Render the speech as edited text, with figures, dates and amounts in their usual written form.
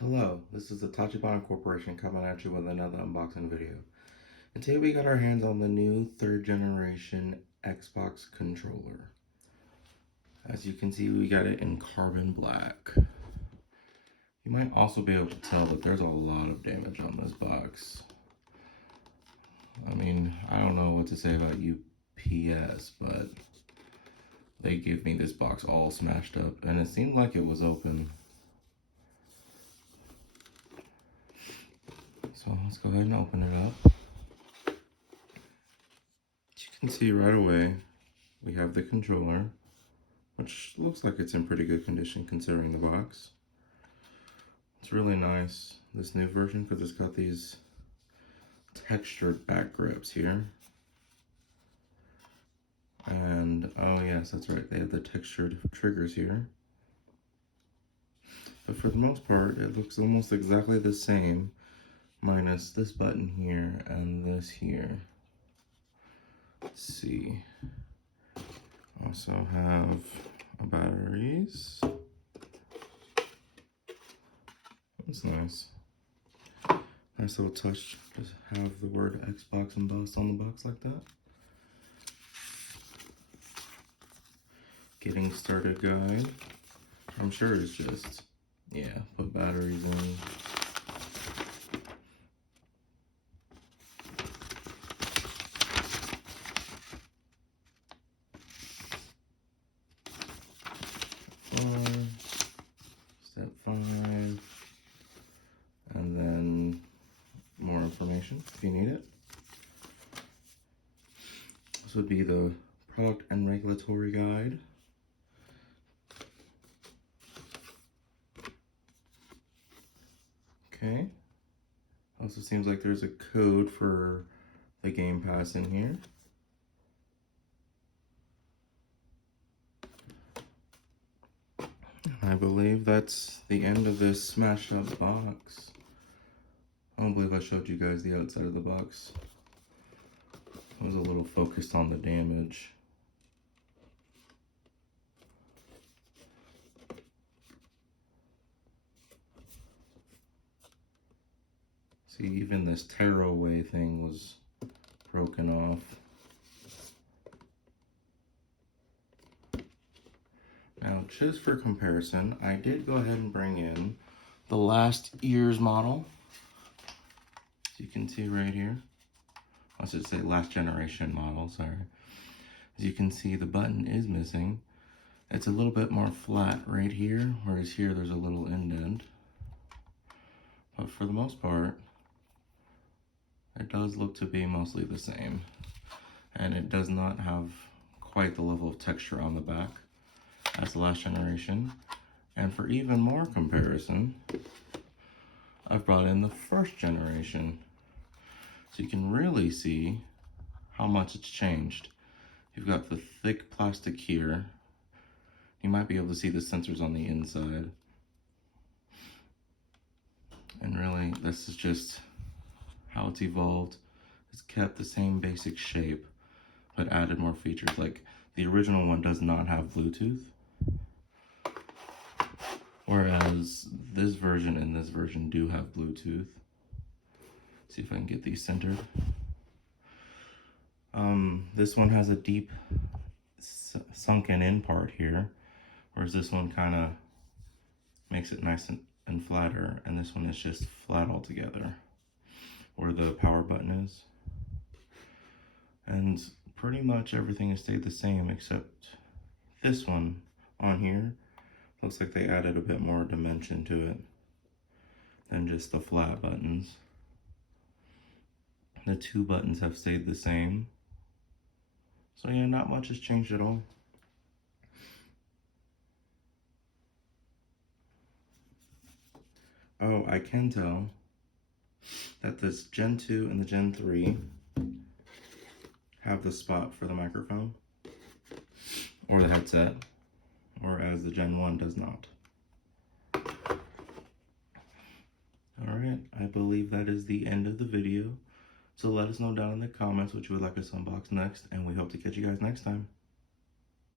Hello, this is the Tachibana Corporation coming at you with another unboxing video. And today we got our hands on the new 3rd generation Xbox controller. As you can see, we got it in carbon black. You might also be able to tell that there's a lot of damage on this box. I mean, I don't know what to say about UPS, but they gave me this box all smashed up, and it seemed like it was open. So let's go ahead and open it up. As you can see right away, we have the controller, which looks like it's in pretty good condition considering the box. It's really nice, this new version, because it's got these textured back grips here. And, oh yes, that's right, they have the textured triggers here. But for the most part, it looks almost exactly the same, minus this button here and this here. Let's see. Also have batteries. That's nice. Nice little touch. Just have the word Xbox embossed on the box like that. Getting started guide. I'm sure it's just, yeah, put batteries in. Step 5, and then more information if you need it. This would be the product and regulatory guide. Okay. Also seems like there's a code for the Game Pass in here. I believe that's the end of this smashed up box. I don't believe I showed you guys the outside of the box. I was a little focused on the damage. See, even this Tyrel thing was broken off. Now, just for comparison, I did go ahead and bring in the last year's model. As you can see right here. I should say last generation model, sorry. As you can see, the button is missing. It's a little bit more flat right here, whereas here there's a little indent. But for the most part, it does look to be mostly the same. And it does not have quite the level of texture on the back as the last generation. And for even more comparison, I've brought in the 1st generation. So you can really see how much it's changed. You've got the thick plastic here. You might be able to see the sensors on the inside. And really, this is just how it's evolved. It's kept the same basic shape, but added more features. Like, the original one does not have Bluetooth. Whereas this version and this version do have Bluetooth. See if I can get these centered. This one has a deep sunken in part here, whereas this one kind of makes it nice and flatter, and this one is just flat altogether, where the power button is. And pretty much everything has stayed the same except this one on here. Looks like they added a bit more dimension to it than just the flat buttons. The 2 buttons have stayed the same. So yeah, not much has changed at all. Oh, I can tell that this Gen 2 and the Gen 3 have the spot for the microphone or the headset, whereas the Gen 1 does not. Alright, I believe that is the end of the video. So let us know down in the comments what you would like us to unbox next, and we hope to catch you guys next time.